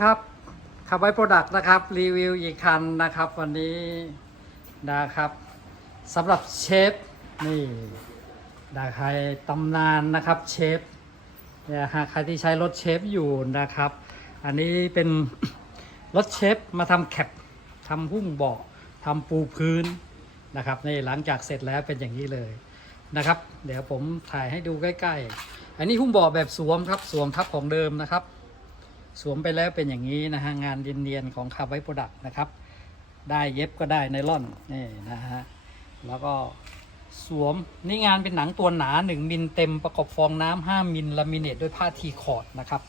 ครับขับไว้โปรดักต์นะครับ รีวิวอีกคันนะครับ วันนี้นะครับสำหรับเชฟนี่ดาใครตำนานนะครับเชฟเนี่ยหาใครที่ใช้รถเชฟอยู่นะครับ อันนี้เป็นรถเชฟมาทำแคปทำหุ้มเบาะทำปูพื้นนะครับนี่หลังจากเสร็จแล้วเป็นอย่างนี้เลยนะครับ เดี๋ยวผมถ่ายให้ดูใกล้ ๆ อันนี้หุ้มเบาะแบบสวมครับสวมทับของเดิมนะครับ สวมไปแล้วเป็นอย่างนี้นะฮะงานเนียนๆของคาร์ไวโปรดักต์นะครับ ได้เย็บก็ได้ไนล่อนนี่นะฮะแล้วก็สวมนี่งานเป็นหนังตัวหนา 1 มิลเต็มประกอบฟองน้ำ5มิลลามิเนตด้วยผ้าทีคอร์ดนะครับ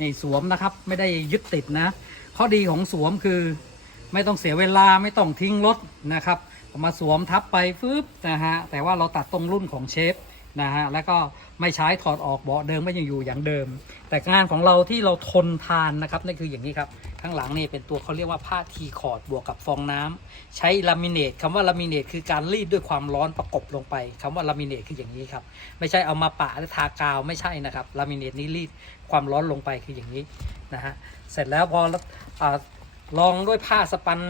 นี่สวมนะครับไม่ได้ยึดติดนะ ข้อดีของสวมคือไม่ต้องเสียเวลาไม่ต้องทิ้งรถนะครับมาสวมทับไปฟึบนะฮะแต่ว่าเราตัดตรงรุ่นของเชฟ นะฮะแล้วก็ไม่ใช้ถอดออกเบาะเดิมก็ยังอยู่อย่างเดิม แต่งานของเราที่เราทนทานนะครับนั่นคืออย่างนี้ครับข้างหลังนี่เป็นตัวเขาเรียกว่าผ้าทีคอร์ดบวกกับฟองน้ำใช้ลามิเนตคำว่าลามิเนตคือการรีดด้วยความร้อนประกบลงไปคำว่าลามิเนตคืออย่างนี้ครับไม่ใช่เอามาปะแล้วทากาวไม่ใช่นะครับลามิเนตนี่รีดความร้อนลงไปคืออย่างนี้นะฮะเสร็จแล้วพออลองด้วยผ้าสปัน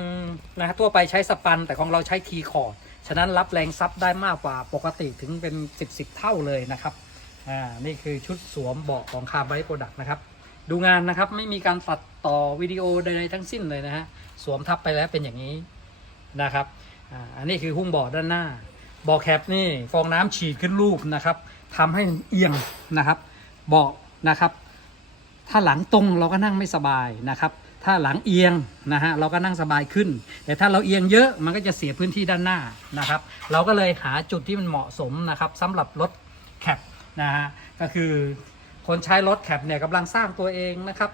นะฮะทั่วไปใช้สปันแต่ของเราใช้ทีคอร์ด ฉะนั้นรับแรงซับได้มากกว่าปกติถึงเป็น 10 10 เท่าเลยนะครับอ่านี่คือชุดสวมเบาะของคาร์ไบโปรดักต์นะครับดูงานนะครับไม่มีการตัดต่อวิดีโอใดๆทั้งสิ้นเลยนะฮะสวมทับไปแล้วเป็นอย่างนี้นะครับอ่าอันนี้คือหุ้มเบาะด้านหน้าเบาะแคปนี่ฟองน้ำฉีดขึ้นรูปนะครับทำให้เอียงนะครับเบาะนะครับ ถ้าหลังตรงเราก็นั่งไม่สบายนะครับ ถ้าหลังเอียงนะฮะเราก็นั่งสบายขึ้น แต่ถ้าเราเอียงเยอะมันก็จะเสียพื้นที่ด้านหน้านะครับ เราก็เลยหาจุดที่มันเหมาะสมนะครับสำหรับรถแคปนะฮะก็คือคนใช้รถแคปเนี่ยกำลังสร้างตัวเองนะครับ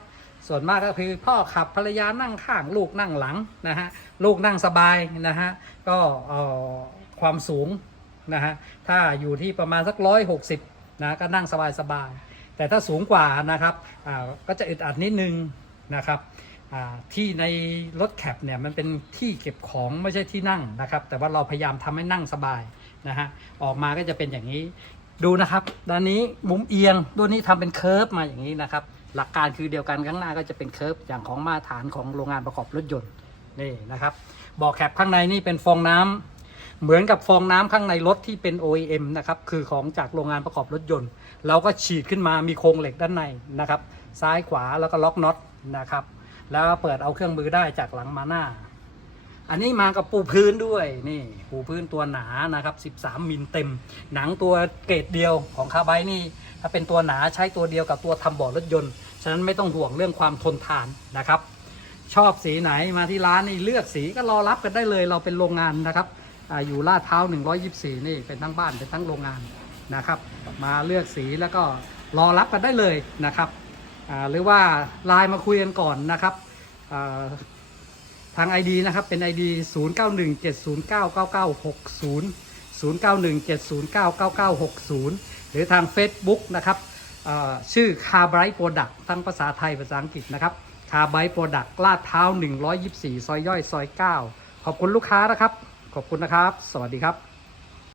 ส่วนมากก็คือพ่อขับภรรยานั่งข้างลูกนั่งหลังนะฮะลูกนั่งสบายนะฮะก็เอ่อความสูงนะฮะถ้าอยู่ที่ประมาณสักร้อยหกสิบนะก็นั่งสบายสบายแต่ถ้าสูงกว่านะครับอ่าก็จะอึดอัดนิดนึงนะครับ ที่ในรถแคปเนี่ยมันเป็นที่เก็บของไม่ใช่ที่นั่งนะครับ แต่ว่าเราพยายามทำให้นั่งสบายนะฮะออกมาก็จะเป็นอย่างนี้ดูนะครับด้านนี้มุมเอียงตัวนี้ทำเป็นเคิร์ฟมาอย่างนี้นะครับ หลักการคือเดียวกันข้างหน้าก็จะเป็นเคิร์ฟอย่างของมาตรฐานของโรงงานประกอบรถยนต์นี่นะครับบอกแคปข้างในนี่เป็นฟองน้ำเหมือนกับฟองน้ำข้างในรถที่เป็น OEM นะครับคือของจากโรงงานประกอบรถยนต์ เราก็ฉีดขึ้นมามีโครงเหล็กด้านในนะครับ ซ้ายขวาแล้วก็ล็อกน็อตนะครับ แล้วเปิดเอาเครื่องมือได้จากหลังมาหน้า อันนี้มากับปูพื้นด้วยนี่ปูพื้นตัวหนานะครับ 13 มิลเต็ม หนังตัวเกรดเดียวของคาร์ไบนี่ ถ้าเป็นตัวหนาใช้ตัวเดียวกับตัวทำเบาะรถยนต์ ฉะนั้นไม่ต้องห่วงเรื่องความทนทานนะครับ ชอบสีไหนมาที่ร้านนี่เลือกสีก็รอรับกันได้เลย เราเป็นโรงงานนะครับออยู่ลาดเท้า 124 นี่เป็นทั้งบ้านเป็นทั้งโรงงานนะครับ มาเลือกสีแล้วก็รอรับกันได้เลยนะครับ หรือว่าไลน์มาคุยกันก่อนนะครับทาง ID นะครับเป็น ID 0917099960 0917099960 หรือทาง Facebook นะครับชื่อ Car Bright Product ทั้งภาษาไทยภาษาอังกฤษนะครับ Car Bright Product ลาดเท้า 124 ซอยย่อย ซอย 9 ขอบคุณลูกค้านะครับ ขอบคุณนะครับ สวัสดีครับ